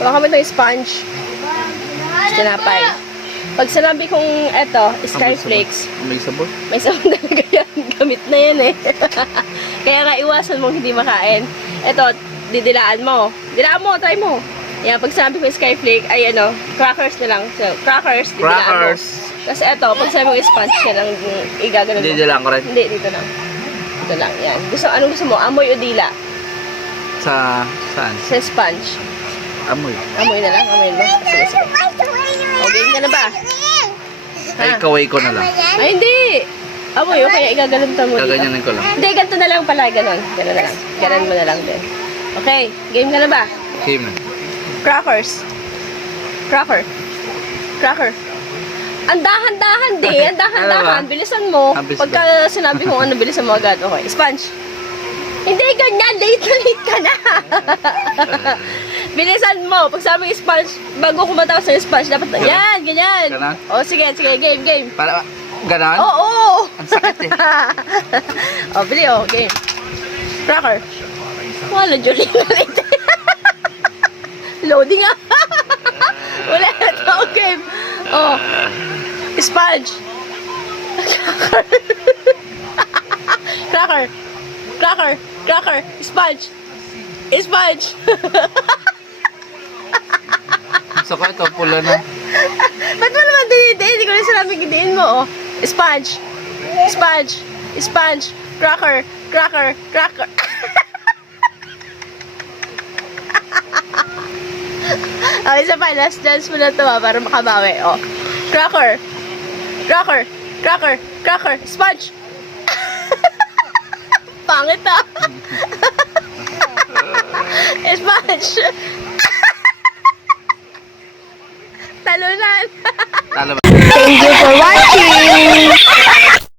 Baka mo itong sponge. Tinapay. Pag sinabi kong eto, Skyflakes. May sabon. May sabon talaga yan. Gamit na yan eh. Kaya nga iwasan mong hindi makain. Eto, didilaan mo. Dilaan mo, try mo. Yan, pag sinabi ko Skyflake, ay ano, crackers na lang. So, crackers, didilaan mo. Crackers. Tapos eto, pag sinabi ko sponge, yan ang igaganon mo. Hindi lang ko rin. Hindi, dito lang. Dito lang, yan. Anong gusto mo? Amoy o dila? Saan? Sa sponge. Amoy. Amoy na lang, amoy mo. Sige, sige. Okay ka na ba? Ay, kaway ko na lang. Ay, hindi. Amoy, kaya igagaluntan mo dito. Gaganyanin ko lang. Hindi, ganito na lang pala. Ganon. Ganon na lang. Ganon mo na lang din. Okay, game ka na ba? Game na. Crackers. Cracker. Cracker. Ang dahan-dahan din. Ang dahan-dahan. Ano ba? Bilisan mo. Bilis Pagka sinabi kong ano, bilisan mo agad. Okay, sponge. Hindi, ganyan. Late ka na. Bilisan mo. Pag sabi ng sponge, bago kumatapos ng sponge, dapat na. Yan, ganyan. Ganon? O, sige, sige. Game. Para, ganon? Oo. Ang sakit eh. O, bili o. Game. Cracker. Wala, Julie. Loading ah. Wala na. Okay. Oh. Sponge. Cracker. Sponge. Gusto ko ito, pula na. Ba't mo naman dinidiin? Hindi ko na sinabing didiin mo, oh. Sponge. Cracker. Oh, isa pa. Last chance mo na ito, para makabawi. Oh. Cracker. Sponge. Pangit ah. Sponge. Talunan. Talo ba? Thank you for